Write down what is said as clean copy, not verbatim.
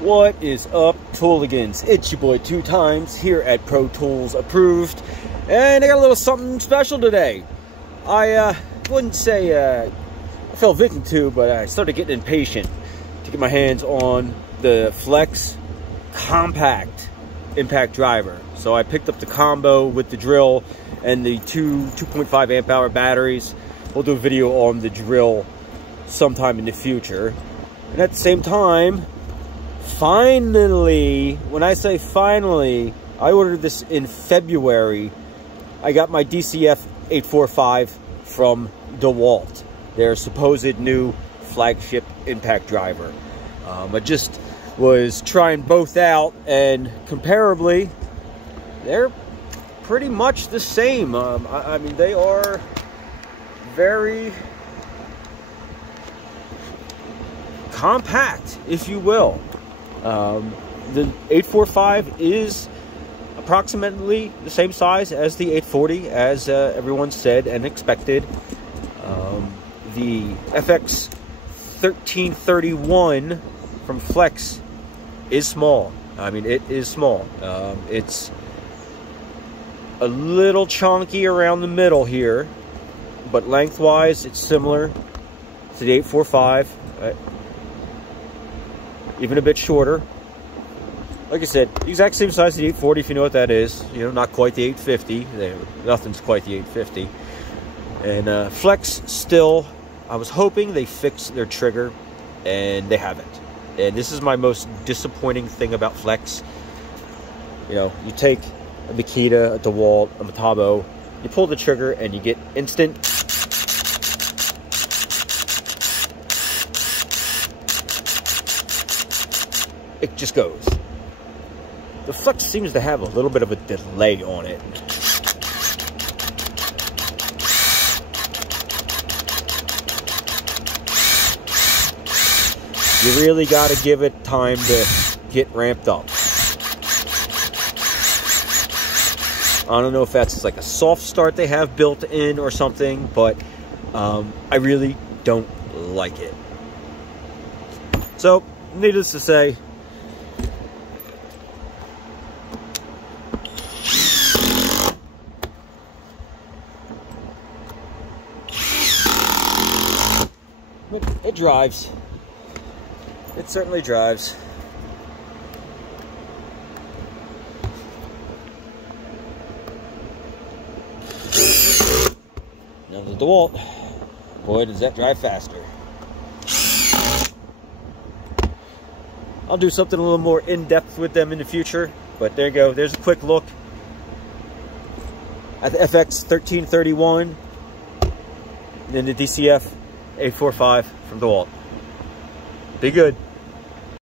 What is up, Tooligans? It's your boy 2Times here at Pro Tools Approved, and I got a little something special today. I wouldn't say I fell victim to, but I started getting impatient to get my hands on the Flex Compact Impact Driver. So I picked up the combo with the drill and the 2.5 amp hour batteries. We'll do a video on the drill sometime in the future. And at the same time, finally, when I say finally, I ordered this in February. I got my dcf845 from Dewalt, their supposed new flagship impact driver. I just was trying both out, and comparably, they're pretty much the same. I mean, they are very compact, if you will. The 845 is approximately the same size as the 840, as everyone said and expected. The FX1331 from Flex is small. I mean, it is small. It's a little chunky around the middle here, but lengthwise it's similar to the 845. Even a bit shorter. Like I said, the exact same size as the 840, if you know what that is. You know, not quite the 850. Nothing's quite the 850. And Flex still, I was hoping they fixed their trigger, and they haven't. And this is my most disappointing thing about Flex. You know, you take a Makita, a Dewalt, a Metabo, you pull the trigger, and you get instant. It just goes. The Flex seems to have a little bit of a delay on it. You really got to give it time to get ramped up. I don't know if that's like a soft start they have built in or something, but I really don't like it. So, needless to say, it drives. It certainly drives. Now the Dewalt, boy, does that drive faster. I'll do something a little more in-depth with them in the future, but there you go. There's a quick look at the FX1331 and then the dcf845 from Dewalt. Be good.